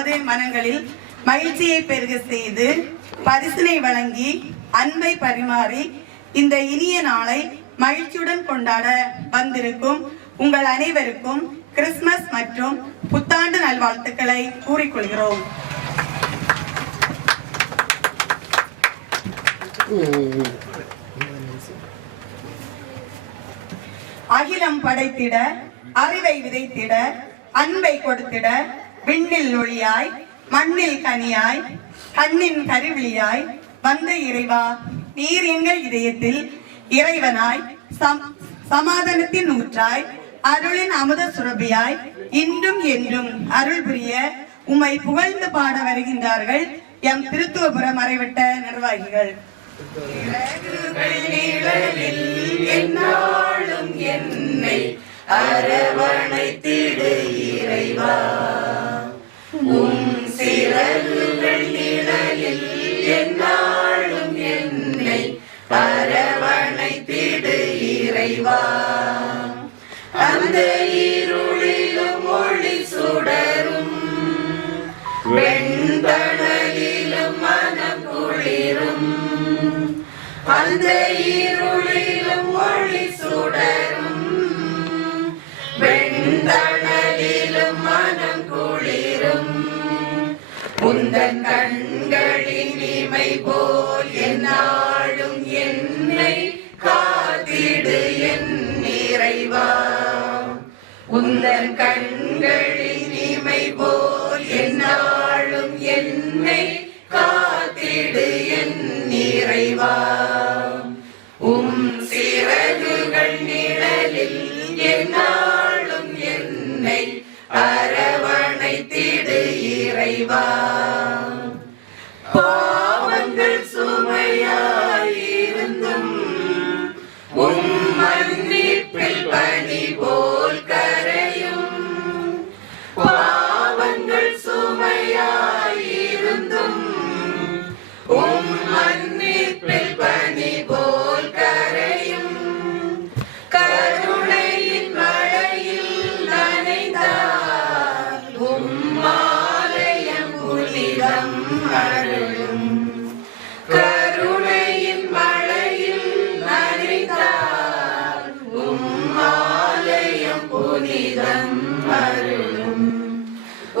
நமது மனங்களில் மகிழ்ச்சியை பெருக செய்து பரிசினை வழங்கி அன்பை பரிமாறி இந்த இனிய நாளை மகிழ்ச்சியுடன் கொண்டாட வந்திருக்கும் உங்கள் அனைவருக்கும் கிறிஸ்துமஸ் மற்றும் புத்தாண்டு நல்வாழ்த்துக்களை கூறிக்கொள்கிறோம். அகிலம் படைத்திட அறிவை விதைத்திட அன்பை கொடுத்திட விண்ணில் ஒளியாய் மண்ணில் கனியாய் கண்ணின் கருவிழியாய் வந்த இறைவா நீர் எங்கள் இதயத்தில் இறைவனாய் சம் சமாதானத்தின் ஊற்றாய் அருளின் அமுத சுரபியாய் இன்றும் என்றும் அருள் புரிய உம்மை புகழ்ந்து பாட வருகின்றார்கள் எம் திருத்துவபுரம் மறைவிட்ட நிர்வாகிகள். என்னை அரவணைத்திடு இறைவா. உன் சிறகுகள் వెంకట புனிதம் அருளும்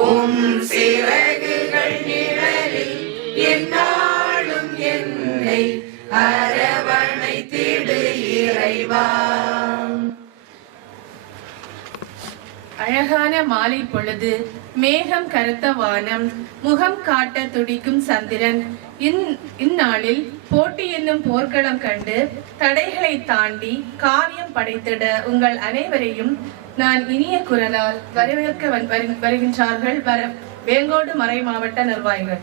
உம் சிறகுகள் நிழலில் என்னாலும் என்னை அரவணைத்திடு இறைவா. அழகான மாலை பொழுது மேகம் கருத்த வானம் முகம் காட்ட துடிக்கும் சந்திரன். இந்நாளில் போட்டி என்னும் போர்க்களம் கண்டு தடைகளை தாண்டி காரியம் படைத்திட உங்கள் அனைவரையும் நான் இனிய குரலால் வரவேற்க வருகின்றார்கள் வர வேங்கோடு மறை மாவட்ட நிர்வாகிகள்.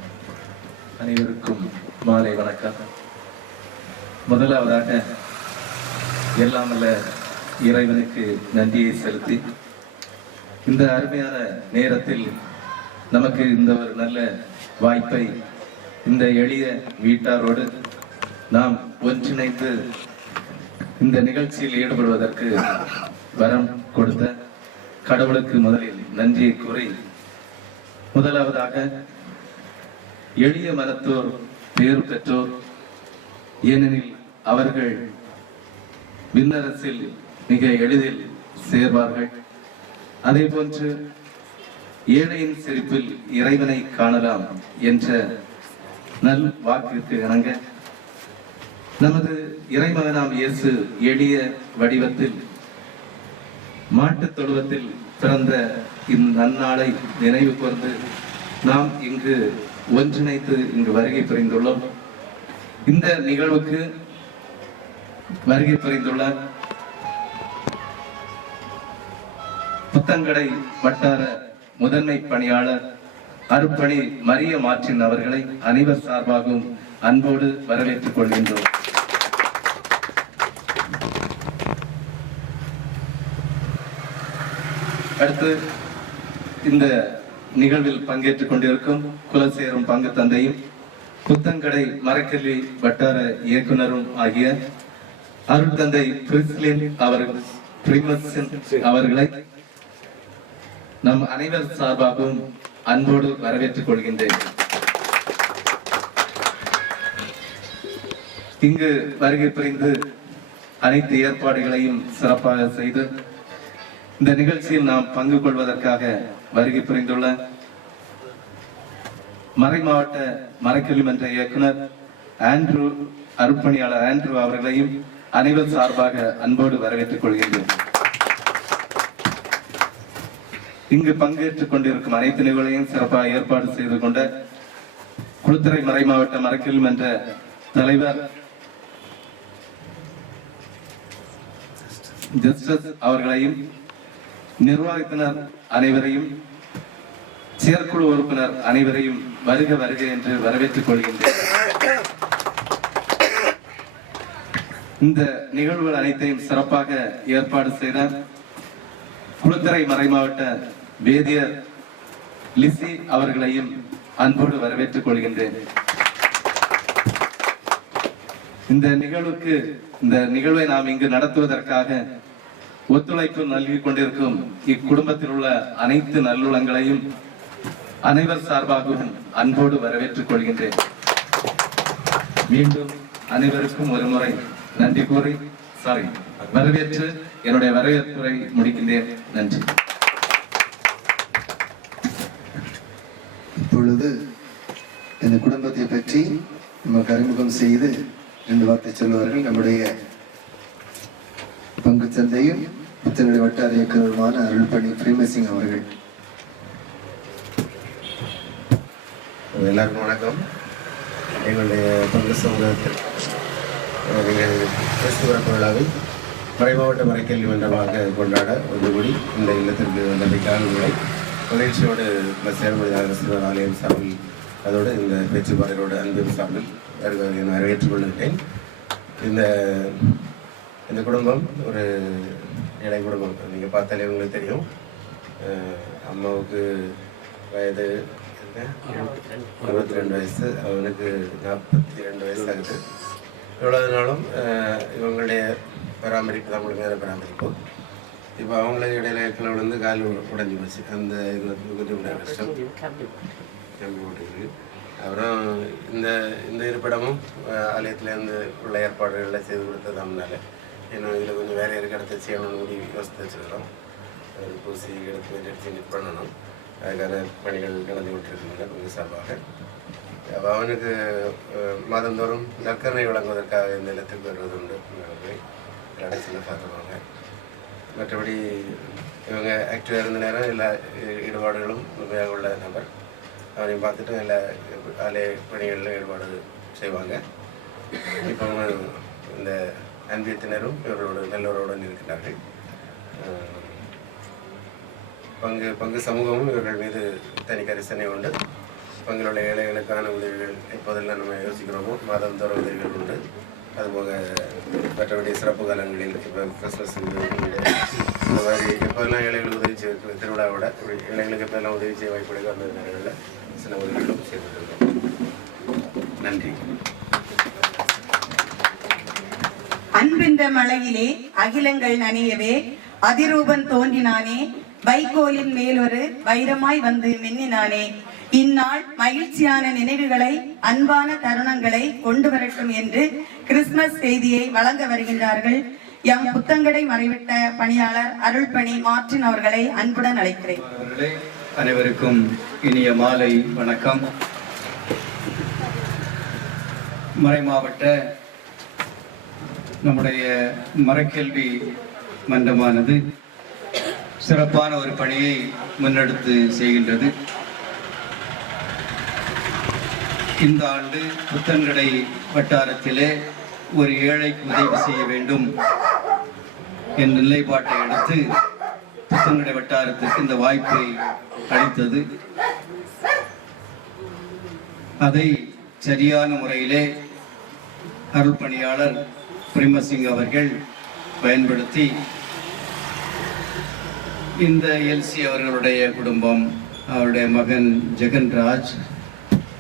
அனைவருக்கும் மாலை வணக்கம். முதலாவதாக எல்லாம் வல்ல இறைவனுக்கு நன்றியை செலுத்தி இந்த அருமையான நேரத்தில் நமக்கு இந்த ஒரு நல்ல வாய்ப்பை இந்த எளிய வீட்டாரோடு நாம் ஒன்றிணைந்து இந்த நிகழ்ச்சியில் ஈடுபடுவதற்கு வரம் கொடுத்த கடவுளுக்கு முதலில் நன்றியை கூறி முதலாவதாக எளிய மனத்தோர் பேர் பெற்றோர் ஏனெனில் அவர்கள் விண்ணரசில் மிக எளிதில் சேர்வார்கள். அதே போன்று ஏழையின் சிரிப்பில் இறைவனை காணலாம் என்ற நல் வாக்கிற்கு இணங்க நமது இறைமகனாம் இயேசு எளிய வடிவத்தில் மாட்டுத் தொழுவத்தில் பிறந்த இந்நன்னாளை நினைவு கூர்ந்து நாம் இங்கு ஒன்றிணைத்து இங்கு வருகை புரிந்துள்ளோம். இந்த நிகழ்வுக்கு வருகை புரிந்துள்ள புத்தங்கடை வட்டார முதன்மை பணியாளர் அருப்பணி மரிய மாற்றின் அவர்களை அனைவர் சார்பாகவும் அன்போடு வரவேற்றுக் கொள்கின்றோம். அடுத்து இந்த நிகழ்வில் பங்கேற்றுக் கொண்டிருக்கும் குலசேரும் பங்கு தந்தையும் புத்தங்கடை மரக்கல்வி வட்டார இயக்குனரும் ஆகிய அருட்தந்தை பிரிஸ்லின் அவர்கள் பிரிமசன் அவர்களை நம் அனைவர் சார்பாகவும் அன்போடு வரவேற்றுக் கொள்கின்றேன். இங்கு வருகை புரிந்து அனைத்து ஏற்பாடுகளையும் சிறப்பாக செய்து இந்த நிகழ்ச்சியில் நாம் பங்கு கொள்வதற்காக வருகை புரிந்துள்ள மறை மாவட்ட மறைக்கல்வி மன்ற இயக்குனர் ஆண்ட்ரூ அருப்பணியாளர் ஆண்ட்ரூ அவர்களையும் அனைவர் சார்பாக அன்போடு வரவேற்றுக் கொள்கின்றோம். இங்கு பங்கேற்றுக் கொண்டிருக்கும் அனைத்து நிகழ்வையும் சிறப்பாக ஏற்பாடு செய்து கொண்ட குளுத்துறை மறை மாவட்ட மறைக்கல்வி மன்ற தலைவர் ஜஸ்டிஸ் அவர்களையும் நிர்வாகத்தினர் அனைவரையும் செயற்குழு உறுப்பினர் அனைவரையும் வருக வருக என்று வரவேற்றுக் கொள்கின்றேன். இந்த நிகழ்வுகள் அனைத்தையும் சிறப்பாக ஏற்பாடு செய்த குளுத்துறை மறைமாவட்ட வேதியர் லிசி அவர்களையும் அன்போடு வரவேற்றுக் கொள்கின்றேன். இந்த நிகழ்வுக்கு இந்த நிகழ்வை நாம் இங்கு நடத்துவதற்காக ஒத்துழைப்பு நல்கிக் கொண்டிருக்கும் இக்குடும்பத்தில் உள்ள அனைத்து நல்லுளங்களையும் அனைவர் சார்பாகவும் அன்போடு வரவேற்றுக் கொள்கின்றேன். மீண்டும் அனைவருக்கும் ஒரு முறை நன்றி கூறி சாரி வரவேற்று என்னுடைய வரவேற்புரை முடிக்கின்றேன். நன்றி. இப்பொழுது இந்த குடும்பத்தை பற்றி நமக்கு அறிமுகம் செய்து ரெண்டு வார்த்தை சொல்லுவார்கள். நம்முடைய பங்கு தந்தையும் புத்தனுடைய வட்டார இயக்குநருமான அருள்பணி பிரேமசிங் அவர்கள். எல்லாருக்கும் வணக்கம். எங்களுடைய பங்கு சமூகத்தில் நீங்கள் கிறிஸ்துவ மறைமாவட்ட மறைக்கல்வி மன்றமாக கொண்டாட ஒன்று இந்த இல்லத்திற்கு வந்தமைக்கான உங்களை மகிழ்ச்சியோடு இந்த செயல்முறை ஆலயம் சார்பில் அதோடு இந்த பேச்சுப்பாளரோட அன்பு சார்பில் வரவேற்றுக் கொள்கிறேன் இந்த இந்த குடும்பம் ஒரு இடை குடும்பம். நீங்கள் பார்த்தாலே உங்களுக்கு தெரியும். அம்மாவுக்கு வயது என்ன? அறுபத்தி ரெண்டு வயசு. அவனுக்கு நாற்பத்தி ரெண்டு வயசு ஆகுது இவ்வளவு நாளும் இவங்களுடைய பராமரிப்பு தான் முழுமையான பராமரிப்பு. இப்போ அவங்களுக்கு இடையில இடத்துல விழுந்து கால் உடஞ்சி போச்சு. அந்த இது கொஞ்சம் கஷ்டம். கம்பி போட்டுருக்கு அப்புறம் இந்த இந்த இருப்பிடமும் ஆலயத்தில் இருந்து உள்ள ஏற்பாடுகளை செய்து கொடுத்ததாம்னால ஏன்னா இதில் கொஞ்சம் வேலை இருக்க இடத்த செய்யணும்னு கூடி யோசித்து வச்சுருக்கிறோம் பூசி எடுத்து எடுத்து நிட் பண்ணணும். அதுக்கான பணிகள் நடந்து கொண்டிருக்கின்றன கொஞ்சம் சார்பாக. அப்போ அவனுக்கு மாதந்தோறும் நற்கரணை வழங்குவதற்காக இந்த இல்லத்துக்கு வருவதுண்டு. கடைசியில் எல்லாரும் பார்த்துருவாங்க மற்றபடி இவங்க ஆக்டிவாக இருந்த நேரம் எல்லா ஈடுபாடுகளும் உண்மையாக உள்ள நபர். அவனையும் பார்த்துட்டு எல்லா ஆலய பணிகளில் ஈடுபாடு செய்வாங்க. இப்போ அவங்க இந்த அன்பியத்தினரும் இவரோடு நல்லவரோடு இருக்கிறார்கள் பங்கு பங்கு சமூகமும் இவர்கள் மீது தனி கரிசனை உண்டு. பங்கில் ஏழைகளுக்கான உதவிகள் எப்போதெல்லாம் நம்ம யோசிக்கிறோமோ மாதந்தோற உதவிகள் உண்டு. அதுபோக மற்றபடி சிறப்பு காலங்களில் இப்போ கிறிஸ்மஸ் இந்த மாதிரி எப்போதெல்லாம் ஏழைகளுக்கு உதவி செய்ய திருவிழாவோட ஏழைகளுக்கு எப்போதெல்லாம் உதவி செய்ய வாய்ப்பு அந்த நேரங்களில் சில உதவிகளும் செய்திருக்கிறோம் நன்றி. அன்பின்ற மலையிலே அகிலங்கள் நனையவே அதிரூபன் தோன்றினானே வைகோலின் மேலொரு வைரமாய் வந்து மின்னினானே. இந்நாள் மகிழ்ச்சியான நினைவுகளை அன்பான தருணங்களை கொண்டு வரட்டும் என்று கிறிஸ்துமஸ் செய்தியை வழங்க வருகின்றார்கள். எம் புத்தங்கடை மறைவிட்ட பணியாளர் அருள்பணி மாற்றின் அவர்களை அன்புடன் அழைக்கிறேன். அனைவருக்கும் இனிய மாலை வணக்கம். மறைமாவட்ட நம்முடைய மரக்கல்வி மன்றமானது சிறப்பான ஒரு பணியை முன்னெடுத்து செய்கின்றது. இந்த ஆண்டு புத்தன்கடை வட்டாரத்திலே ஒரு ஏழைக்கு உதவி செய்ய வேண்டும் என் நிலைப்பாட்டை எடுத்து புத்தன்கடை வட்டாரத்திற்கு இந்த வாய்ப்பை அளித்தது. அதை சரியான முறையிலே அருள் பணியாளர் பிரேமசிங் அவர்கள் பயன்படுத்தி இந்த எல்சி அவர்களுடைய குடும்பம் அவருடைய மகன் ஜெகன்ராஜ்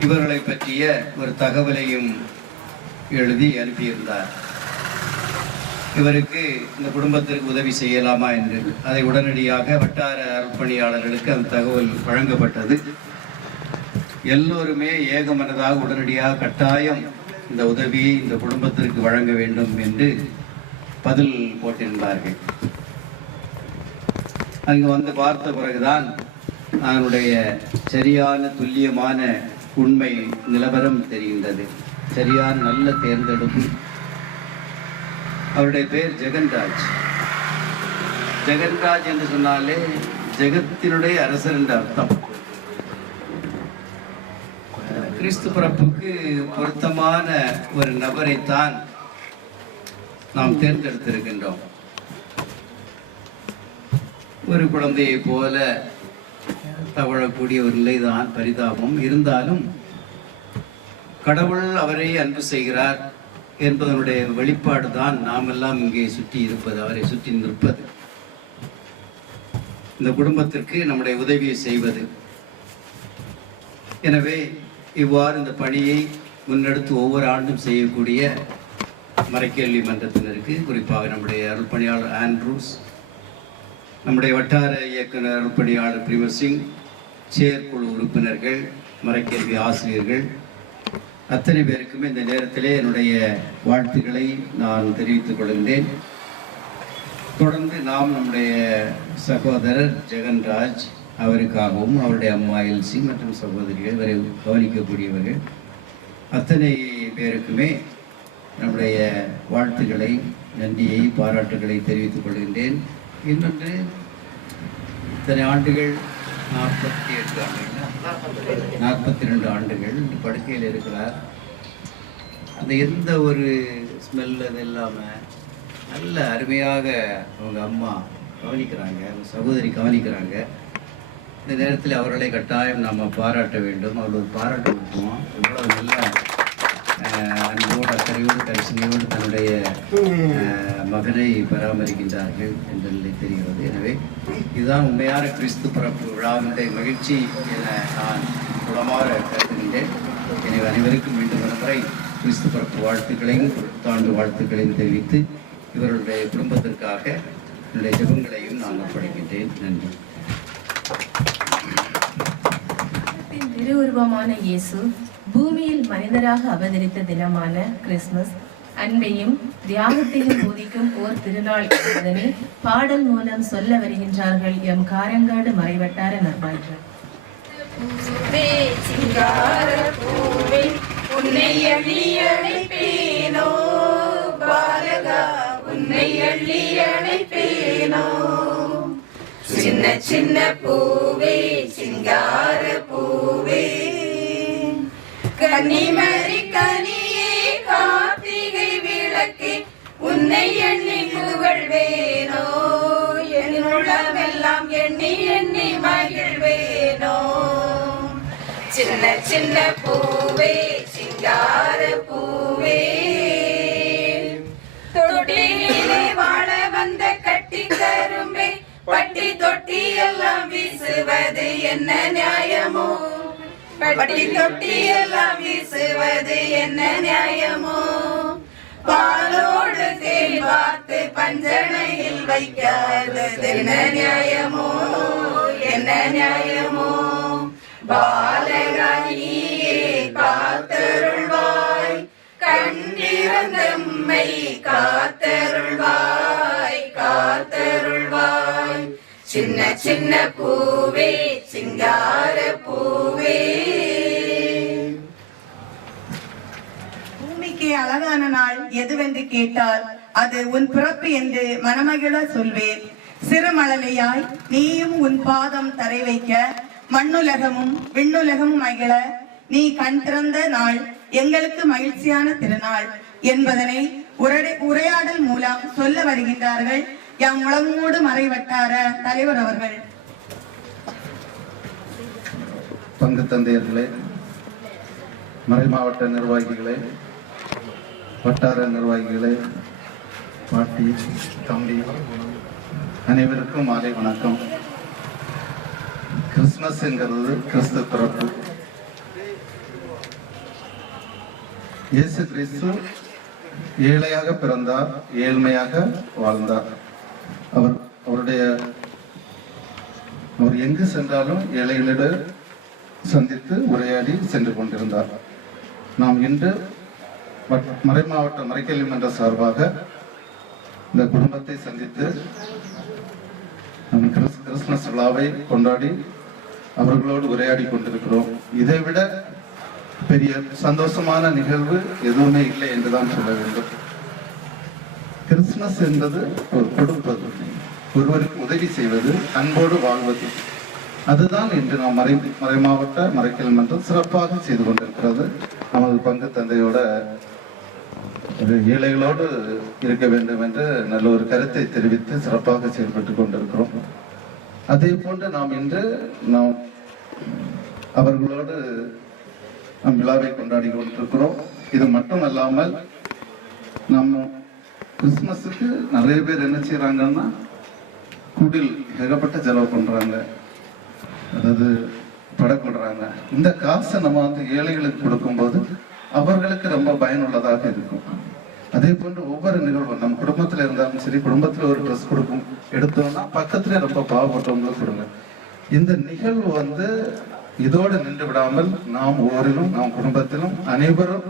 இவர்களை பற்றிய ஒரு தகவலையும் எழுதி அனுப்பியிருந்தார். இவருக்கு இந்த குடும்பத்திற்கு உதவி செய்யலாமா என்று அதை உடனடியாக வட்டார அர்ப்பணியாளர்களுக்கு அந்த தகவல் வழங்கப்பட்டது. எல்லோருமே ஏகமனதாக உடனடியாக கட்டாயம் இந்த உதவியை இந்த குடும்பத்திற்கு வழங்க வேண்டும் என்று பதில் போட்டிருந்தார்கள். அங்கு வந்து பார்த்த பிறகுதான் அதனுடைய சரியான துல்லியமான உண்மை நிலவரம் தெரிகின்றது. சரியான நல்ல தேர்ந்தெடுப்பு. அவருடைய பேர் ஜெகன்ராஜ். ஜெகன்ராஜ் என்று சொன்னாலே ஜெகத்தினுடைய அரசர் என்ற அர்த்தம். கிறிஸ்து பிறப்புக்கு பொருத்தமான ஒரு நபரைத்தான் நாம் தேர்ந்தெடுத்திருக்கின்றோம். ஒரு குழந்தையை போல தவழக்கூடிய ஒரு நிலைதான் பரிதாபம். இருந்தாலும் கடவுள் அவரை அன்பு செய்கிறார் என்பதனுடைய வெளிப்பாடு தான் நாம் எல்லாம் இங்கே சுற்றி இருப்பது அவரை சுற்றி நிற்பது. இந்த குடும்பத்திற்கு நம்முடைய உதவியை செய்வது. எனவே இவ்வாறு இந்த பணியை முன்னெடுத்து ஒவ்வொரு ஆண்டும் செய்யக்கூடிய மறைக்கேள்வி மன்றத்தினருக்கு குறிப்பாக நம்முடைய அருள்பணியாளர் ஆண்ட்ரூஸ் நம்முடைய வட்டார இயக்குனர் அருள்பணியாளர் பிரிமர் சிங் செயற்குழு உறுப்பினர்கள் மறைக்கல்வி ஆசிரியர்கள் அத்தனை பேருக்குமே இந்த நேரத்திலே என்னுடைய வாழ்த்துக்களை நான் தெரிவித்துக் கொள்கின்றேன். தொடர்ந்து நாம் நம்முடைய சகோதரர் ஜெகன்ராஜ் அவருக்காகவும் அவருடைய அம்மா எல்சி மற்றும் சகோதரிகள் இவரை கவனிக்கக்கூடியவர்கள். அத்தனை பேருக்குமே நம்முடைய வாழ்த்துக்களை நன்றியை பாராட்டுகளை தெரிவித்துக் கொள்கின்றேன். இன்னொன்று இத்தனை ஆண்டுகள் நாற்பத்தி எட்டு ஆண்டுகள் நாற்பத்தி ரெண்டு ஆண்டுகள் இந்த படுக்கையில் இருக்கிறார். அந்த எந்த ஒரு ஸ்மெல் அது இல்லாமல் நல்ல அருமையாக அவங்க அம்மா கவனிக்கிறாங்க அவங்க சகோதரி கவனிக்கிறாங்க. இந்த நேரத்தில் அவர்களை கட்டாயம் நாம் பாராட்ட வேண்டும். அவர்கள் ஒரு பாராட்டு கொடுப்போம் இவ்வளவு நல்ல அன்போடு அக்கறையோடு கரிசனையோடு தன்னுடைய மகனை பராமரிக்கின்றார்கள் என்று நிலை தெரிகிறது. எனவே இதுதான் உண்மையான கிறிஸ்து பிறப்பு விழாவினுடைய மகிழ்ச்சி என நான் குளமாற கருதுகின்றேன். எனவே அனைவருக்கும் மீண்டும் ஒருமுறை கிறிஸ்து பிறப்பு வாழ்த்துக்களையும் புத்தாண்டு வாழ்த்துக்களையும் தெரிவித்து இவர்களுடைய குடும்பத்திற்காக என்னுடைய ஜெபங்களையும் நான் ஒப்படைக்கின்றேன். நன்றி. திருவுருவமான இயேசு பூமியில் மனிதராக அவதரித்த தினமான கிறிஸ்துமஸ் அன்பையும் தியாகத்தையும் போதிக்கும் ஓர் திருநாள் என்பதனை பாடல் மூலம் சொல்ல வருகின்றார்கள் எம் காரங்காடு மறைவட்டார நர்பாய்கள் உன்னை அள்ளி அழைப்பேனோ சின்ன சின்ன பூவே சிங்கார பூவே. கன்னிமரி கனியே கார்த்திகை விளக்கே உன்னை எண்ணி புகழ்வேனோ என் உள்ளமெல்லாம் எண்ணி எண்ணி மகிழ்வேனோ. சின்ன சின்ன பூவே சிங்கார பூவே. தொட்டிலே வாழ வந்த கட்டி கரும்பே பட்டி தொட்டி எல்லாம் வீசுவது என்ன நியாயமோ? பட்டி தொட்டி எல்லாம் வீசுவது என்ன நியாயமோ? பாலோடு தேன் பார்த்து பஞ்சனையில் வைக்காதது என்ன நியாயமோ? என்ன நியாயமோ? பாலகானியே காத்தருள்வாய் கண்டிருந்தம்மை காத்தருள்வாய் காத்தருள் சின்ன சின்ன பூவே சிங்கார பூவே. பூமிக்கு அழகான நாள் எதுவென்று கேட்டால் அது உன் பிறப்பு என்று மனமகிழ சொல்வேன். சிறுமழலையாய் நீயும் உன் பாதம் தரை வைக்க மண்ணுலகமும் விண்ணுலகமும் மகிழ நீ கண் திறந்த நாள் எங்களுக்கு மகிழ்ச்சியான திருநாள் என்பதனை உரடை- உரையாடல் மூலம் சொல்ல வருகின்றார்கள் என் முழங்கோடு மறைவட்டார தலைவர் அவர்கள். பங்கு தந்தையர்களே மறைமாவட்ட நிர்வாகிகளே வட்டார நிர்வாகிகளே பாட்டி தம்பி அனைவருக்கும் மாலை வணக்கம். கிறிஸ்மஸ் என்கிறது கிறிஸ்து பிறப்பு. இயேசு கிறிஸ்து ஏழையாக பிறந்தார் ஏழ்மையாக வாழ்ந்தார். அவர் அவருடைய அவர் எங்கு சென்றாலும் ஏழைகளிட சந்தித்து உரையாடி சென்று கொண்டிருந்தார். நாம் இன்று மறை மாவட்ட மறைக்கல்வி மன்ற சார்பாக இந்த குடும்பத்தை சந்தித்து நம் கிறிஸ்துமஸ் விழாவை கொண்டாடி அவர்களோடு உரையாடி கொண்டிருக்கிறோம். இதை விட பெரிய சந்தோஷமான நிகழ்வு எதுவுமே இல்லை என்றுதான் சொல்ல வேண்டும். கிறிஸ்துமஸ் என்பது ஒரு கொடுப்பது ஒருவருக்கு உதவி செய்வது அன்போடு வாழ்வது. அதுதான் இன்று நாம் மறை மறை மாவட்ட மறைக்கல் மன்றம் சிறப்பாக செய்து கொண்டிருக்கிறது. நமது பங்கு தந்தையோட ஒரு ஏழைகளோடு இருக்க வேண்டும் என்று நல்ல ஒரு கருத்தை தெரிவித்து சிறப்பாக செயல்பட்டு கொண்டிருக்கிறோம். அதே போன்று நாம் இன்று நாம் அவர்களோடு நம் விழாவை கொண்டாடி கொண்டிருக்கிறோம். இது மட்டுமல்லாமல் நம்ம கிறிஸ்மஸுக்கு நிறைய பேர் என்ன செய்கிறாங்கன்னா குடில் ஏகப்பட்ட செலவு பண்ணுறாங்க அதாவது படக்கொள்றாங்க இந்த காசை நம்ம வந்து ஏழைகளுக்கு கொடுக்கும்போது அவர்களுக்கு ரொம்ப பயனுள்ளதாக இருக்கும். அதே போன்று ஒவ்வொரு நிகழ்வும் நம்ம குடும்பத்தில் இருந்தாலும் சரி குடும்பத்தில் ஒரு ட்ரெஸ் கொடுக்கும் எடுத்தோம்னா பக்கத்துல ரொம்ப பாவப்பட்டவங்களுக்கு கொடுங்க. இந்த நிகழ்வு வந்து இதோடு நின்று விடாமல் நாம் ஓரிலும் நாம் குடும்பத்திலும் அனைவரும்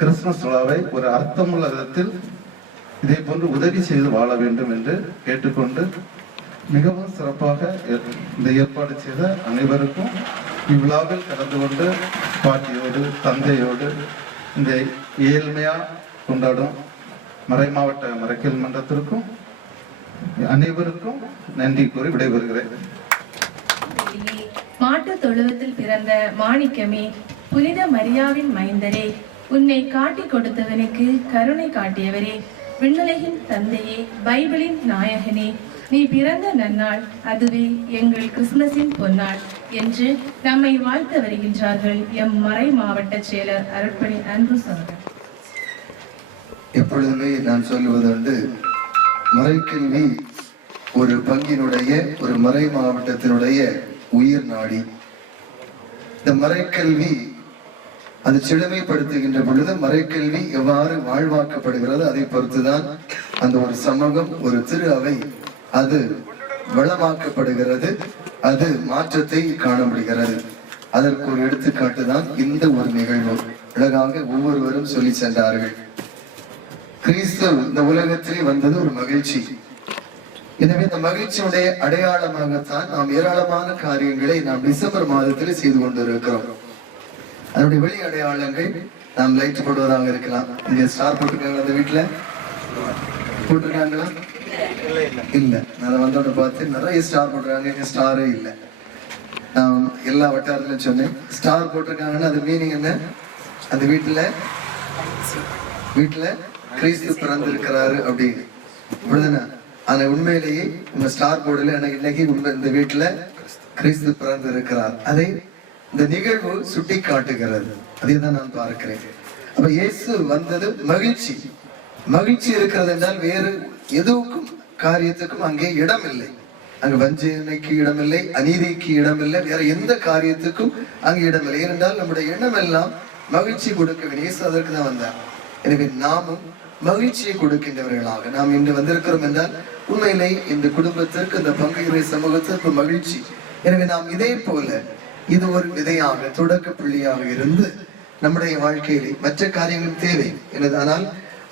கிறிஸ்துமஸ் விழாவை ஒரு அர்த்தமுள்ள விதத்தில் இதே போன்று உதவி செய்து வாழ வேண்டும் என்று கேட்டுக்கொண்டு மிகவும் சிறப்பாக இந்த ஏற்பாடு செய்த அனைவருக்கும் இவ்விழாவில் கலந்து கொண்டு பாட்டியோடு தந்தையோடு இந்த ஏழ்மையா கொண்டாடும் மறை மாவட்ட மறைக்கல் மன்றத்திற்கும் அனைவருக்கும் நன்றி கூறி விடைபெறுகிறேன். மாட்டு தொழுவத்தில் பிறந்த மாணிக்கமே புனித மரியாவின் மைந்தரே. உன்னை காட்டி கொடுத்தவனுக்கு கருணை காட்டியவரே. விண்ணுலகின் தந்தையே பைபிளின் நாயகனே நீ பிறந்த நன்னாள் அதுவே எங்கள் கிறிஸ்துமஸின் பொன்னாள் என்று நம்மை வாழ்த்து வருகின்றார்கள் எம் மறை மாவட்ட செயலர் அருட்பணி அன்பு சோழர் எப்பொழுதுமே நான் சொல்லுவது வந்து மறைக்கல்வி ஒரு பங்கினுடைய ஒரு மறை மாவட்டத்தினுடைய உயிர் நாடி. இந்த மறைக்கல்வி அது செழுமைப்படுத்துகின்ற பொழுது மறைக்கல்வி எவ்வாறு வாழ்வாக்கப்படுகிறது அதை பொறுத்துதான் அந்த ஒரு சமூகம் ஒரு திரு அவை அது வளமாக்கப்படுகிறது அது மாற்றத்தை காண முடிகிறது அதற்கு ஒரு எடுத்துக்காட்டு தான் இந்த ஒரு நிகழ்வு. அழகாக ஒவ்வொருவரும் சொல்லி சென்றார்கள். கிறிஸ்து இந்த உலகத்திலே வந்தது ஒரு மகிழ்ச்சி. எனவே இந்த மகிழ்ச்சியுடைய அடையாளமாகத்தான் நாம் ஏராளமான காரியங்களை நாம் டிசம்பர் மாதத்தில் செய்து கொண்டிருக்கிறோம். அதனுடைய வெளி அடையாளங்கள் நாம் லைட் போடுவதாக இருக்கலாம். இங்க ஸ்டார் போட்டிருக்காங்க அந்த வீட்டுல போட்டிருக்காங்களா? இல்ல. நான் வந்தோட பார்த்து நிறைய ஸ்டார் போட்டிருக்காங்க. இங்க ஸ்டாரே இல்ல. நான் எல்லா வட்டாரத்திலும் சொன்னேன். ஸ்டார் போட்டிருக்காங்கன்னா அது மீனிங் என்ன? அந்த வீட்டுல வீட்டுல கிறிஸ்து பிறந்திருக்கிறாரு அப்படின்னு. அப்படிதானே ஆனா உண்மையிலேயே உங்க ஸ்டார் போர்டுல எனக்கு இன்னைக்கு உண்மை இந்த வீட்டுல கிறிஸ்து பிறந்து இருக்கிறார் அதை இந்த நிகழ்வு சுட்டி காட்டுகிறது அதை தான் நான் பார்க்கிறேன். அப்ப இயேசு வந்தது மகிழ்ச்சி. மகிழ்ச்சி இருக்கிறது என்றால் வேறு எதுவுக்கும் காரியத்துக்கும் அங்கே இடம் இல்லை அங்கு வஞ்சனைக்கு இடமில்லை அநீதிக்கு இடமில்லை வேற எந்த காரியத்துக்கும் அங்கு இடமில்லை. ஏனென்றால் நம்முடைய எண்ணம் எல்லாம் மகிழ்ச்சி கொடுக்க வேண்டிய இயேசு அதற்கு தான் வந்தார். எனவே நாமும் மகிழ்ச்சியை கொடுக்கின்றவர்களாக. நாம் இன்று வந்திருக்கிறோம் என்றால் உண்மையிலே இந்த குடும்பத்திற்கு இந்த பங்கு சமூகத்திற்கு மகிழ்ச்சி. எனவே நாம் இதே போல இது ஒரு விதையாக தொடக்க புள்ளியாக இருந்து நம்முடைய வாழ்க்கையிலே மற்ற காரியங்களும் தேவை. எனது ஆனால்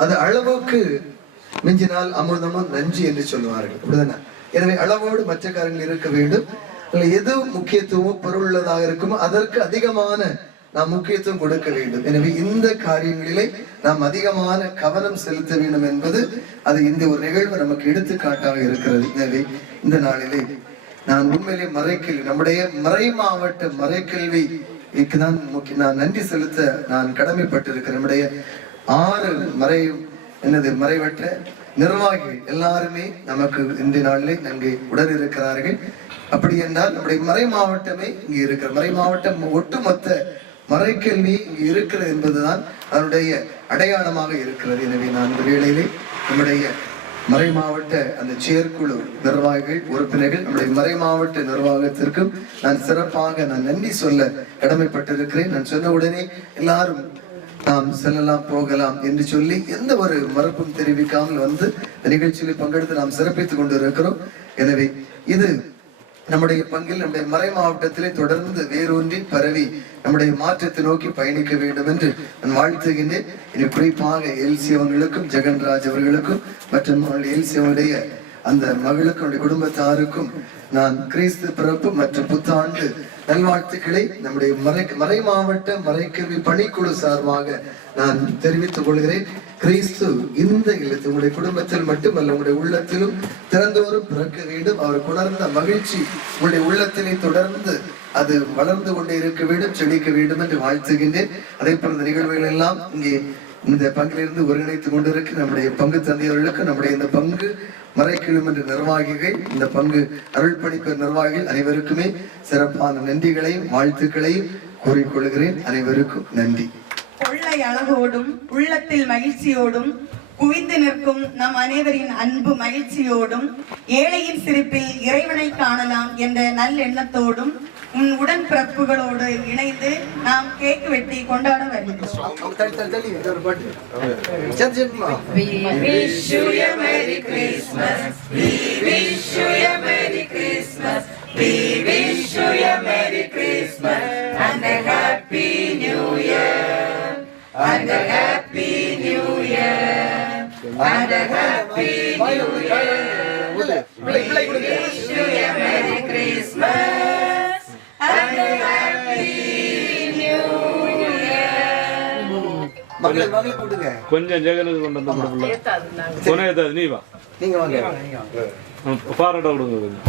அது அளவுக்கு மிஞ்சினால் அமிர்தமும் நஞ்சு என்று சொல்லுவார்கள். அப்படிதானே? எனவே அளவோடு மற்ற காரியங்கள் இருக்க வேண்டும். எது முக்கியத்துவம் பொருளுள்ளதாக இருக்குமோ அதற்கு அதிகமான நாம் முக்கியத்துவம் கொடுக்க வேண்டும். எனவே இந்த காரியங்களிலே நாம் அதிகமான கவனம் செலுத்த வேண்டும் என்பது அது இந்த ஒரு நிகழ்வு நமக்கு எடுத்துக்காட்டாக இருக்கிறது. எனவே இந்த நாளிலே நான் உண்மையிலே மறைக்கல்வி நம்முடைய மறை மாவட்ட மறைக்கல்வி தான் நான் நன்றி செலுத்த நான் கடமைப்பட்டிருக்கிறேன். நம்முடைய ஆறு மறை என்னது மறைவற்ற நிர்வாகிகள் எல்லாருமே நமக்கு இந்த நாளிலே அங்கே உடன் இருக்கிறார்கள் அப்படி என்றால் நம்முடைய மறை மாவட்டமே இங்கே இருக்கிற மறை மாவட்டம் ஒட்டுமொத்த மறைக்கல்வி இங்கு இருக்கிறது என்பதுதான் அதனுடைய அடையாளமாக இருக்கிறது. எனவே நான் இந்த வேளையிலே நம்முடைய மறை மாவட்ட அந்த செயற்குழு நிர்வாகிகள் உறுப்பினர்கள் நம்முடைய மறை மாவட்ட நிர்வாகத்திற்கும் நான் சிறப்பாக நான் நன்றி சொல்ல கடமைப்பட்டிருக்கிறேன். நான் சொன்ன உடனே எல்லாரும் நாம் செல்லலாம் போகலாம் என்று சொல்லி எந்த ஒரு மறுப்பும் தெரிவிக்காமல் வந்து நிகழ்ச்சியில் பங்கெடுத்து நாம் சிறப்பித்துக் கொண்டு இருக்கிறோம் எனவே இது நம்முடைய பங்கில் நம்முடைய மறை மாவட்டத்திலே தொடர்ந்து வேரூன்றி பரவி நம்முடைய மாற்றத்தை நோக்கி பயணிக்க வேண்டும் என்று நான் வாழ்த்துகின்றேன். இனி குறிப்பாக எல்சி அவர்களுக்கும் ஜெகன்ராஜ் அவர்களுக்கும் மற்றும் அவருடைய எல்சி அவருடைய அந்த மகளுக்கும் குடும்பத்தாருக்கும் நான் கிறிஸ்து பிறப்பு மற்றும் புத்தாண்டு நல்வாழ்த்துக்களை நம்முடைய மறை மறை மாவட்ட மறைக்கல்வி பணிக்குழு சார்பாக நான் தெரிவித்துக் கொள்கிறேன். கிறிஸ்து இந்த இல்லத்தில் உங்களுடைய குடும்பத்தில் மட்டுமல்ல உங்களுடைய உள்ளத்திலும் திறந்தோறும் பிறக்க வேண்டும். அவர் உணர்ந்த மகிழ்ச்சி உங்களுடைய உள்ளத்தினை தொடர்ந்து அது வளர்ந்து கொண்டே இருக்க வேண்டும் செழிக்க வேண்டும் என்று வாழ்த்துகின்றேன். அதே போல இந்த நிகழ்வுகள் எல்லாம் இங்கே இந்த பங்கிலிருந்து ஒருங்கிணைத்துக் கொண்டிருக்க நம்முடைய பங்கு தந்தையவர்களுக்கு நம்முடைய இந்த பங்கு மறைக்கிழும் என்ற நிர்வாகிகள் இந்த பங்கு அருள் பணிப்பெற நிர்வாகிகள் அனைவருக்குமே சிறப்பான நன்றிகளையும் வாழ்த்துக்களையும் கூறிக்கொள்கிறேன். அனைவருக்கும் நன்றி. கொள்ளை அழகோடும் உள்ளத்தில் மகிழ்ச்சியோடும் குவிந்து நிற்கும் நம் அனைவரின் அன்பு மகிழ்ச்சியோடும் ஏழையின் சிரிப்பில் இறைவனை காணலாம் என்ற நல்லெண்ணத்தோடும் உன் உடன்பிறப்புகளோடு இணைந்து நாம் கேக் வெட்டி கொண்டாட வருகிறோம் கொஞ்சம் ஜெகனுக்கு கொண்டு வந்து கொடுக்கல உனக்கு ஏதாவது நீ வா. நீங்க வாங்க. பாராட்ட கொடுங்க கொஞ்சம்.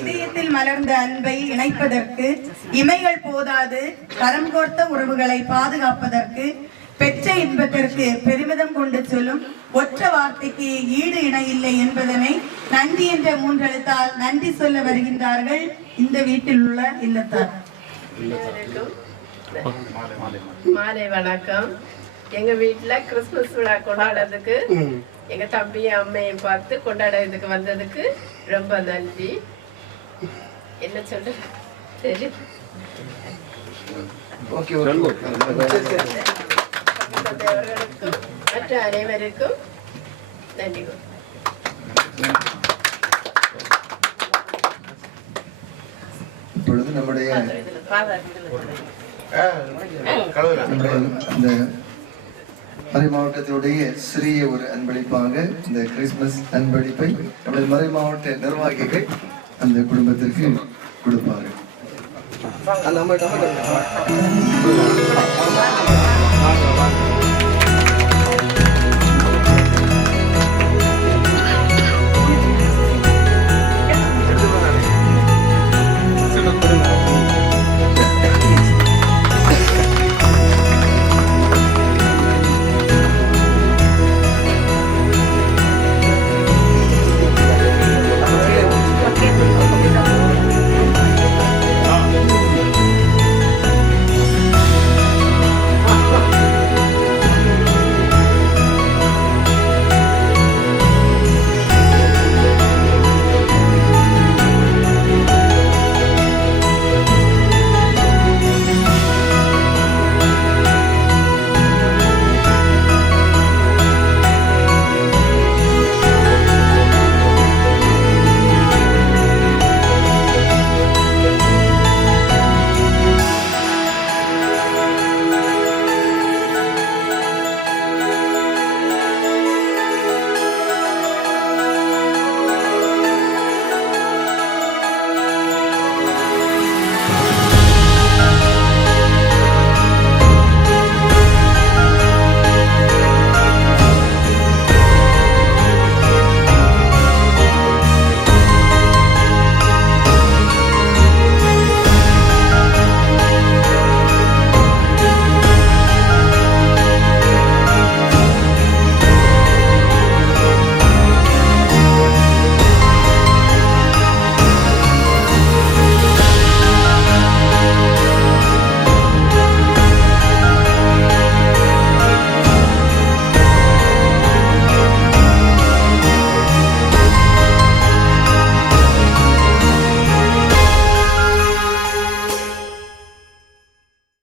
இதயத்தில் மலர்ந்த அன்பை இணைப்பதற்கு இமைகள் போதாது கரம் கோர்த்த உறவுகளை பாதுகாப்பதற்கு பெற்ற இன்பத்திற்கு பெருமிதம் கொண்டு சொல்லும் ஒற்ற வார்த்தைக்கு ஈடு இணை இல்லை என்பதனை நன்றி என்ற மூன்றெழுத்தால் நன்றி சொல்ல வருகின்றார்கள். இந்த வீட்டில் உள்ள இல்லத்தார். மாலை வணக்கம். எங்க வீட்ல கிறிஸ்துமஸ் விழா கொண்டாடுறதுக்கு எங்க தம்பியும் அம்மையும் பார்த்து கொண்டாடுறதுக்கு வந்ததுக்கு ரொம்ப நன்றி. என்ன சொல்ற சரி. மற்ற அனைவருக்கும் நன்றி. இப்பொழுது நம்முடைய மறை மாவட்டத்தினுடைய சிறிய ஒரு அன்பளிப்பாக இந்த கிறிஸ்துமஸ் அன்பளிப்பை நமது மறை மாவட்ட நிர்வாகிகள் அந்த குடும்பத்திற்கு கொடுப்பார்கள். அந்த